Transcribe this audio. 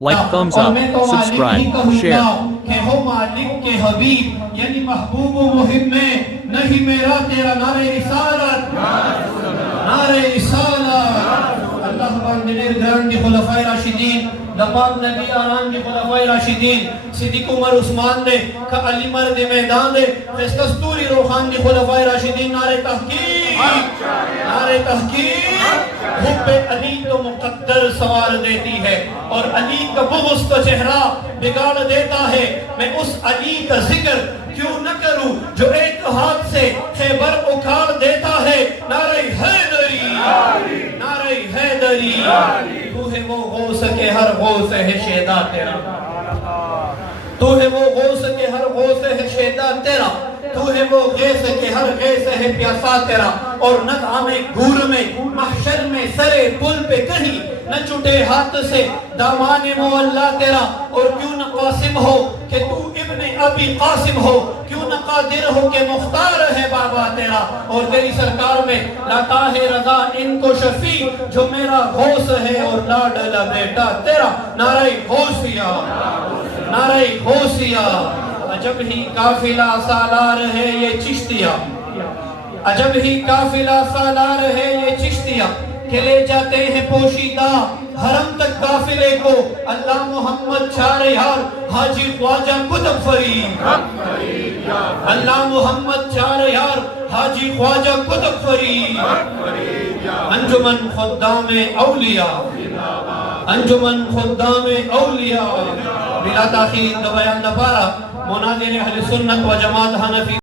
Like, thumbs اور up, میں تو مالک ہی subscribe, کہوں share. گا کہ ہو مالک کے حبیب، یعنی محبوب و محب میں نہیں میرا تیرا نعرہ رسالت، نعرہ رسالت. اللہ پاک نے گران کی خلفائے راشدین، دپاک نبی آران کی خلفائے راشدین، صدیق عمر عثمان دے کہ علی مرد میدان دے، کستوری روحان کی خلفائے راشدین. نعرہ تحقیق، نعرہ تحقیق. حب علی تو مقدر سوار دیتی ہے اور علی کا بغض تو چہرہ بگاڑ دیتا ہے. میں اس علی کا ذکر کیوں نہ کروں جو ایک ہاتھ سے خیبر اکھاڑ دیتا ہے. نعرہ حیدری، نعرہ حیدری. تو ہے وہ غوث کے ہر غوث ہے شیدا تیرا، تو ہے وہ غوث کے ہر غوث ہے شیدا تیرا، تو ہے وہ غیث کے ہر غیث ہے پیاسا تیرا. اور نغام گور میں محشر میں سرے پل پہ کہیں نہ چھٹے ہاتھ سے دامان مولا تیرا. اور کیوں نہ قاسم ہو کہ تو ابن ابی قاسم ہو، کیوں نہ قادر ہو کہ مختار ہے بابا تیرا. اور تیری سرکار میں لاتا ہے رضا ان کو شفیع جو میرا غوث ہے اور لاڈلا بیٹا تیرا. نعرہ غوثیہ، نعرہ غوثیہ. عجب ہی قافلہ سالار ہے یہ چشتیہ، عجب ہی قافلہ سالار ہے یہ چشتیہ کہ لے جاتے ہیں پوشیدہ حرم تک قافلے کو. اللہ محمد چار یار حاجی خواجہ قطب فرید، اللہ محمد چار یار حاجی خواجہ قطب فرید. انجمن خدام اولیاء، انجمن خدام اولیاء. بلا تاخیر دو بیان دپارا مناظر اہل سنت و جماعت حنفی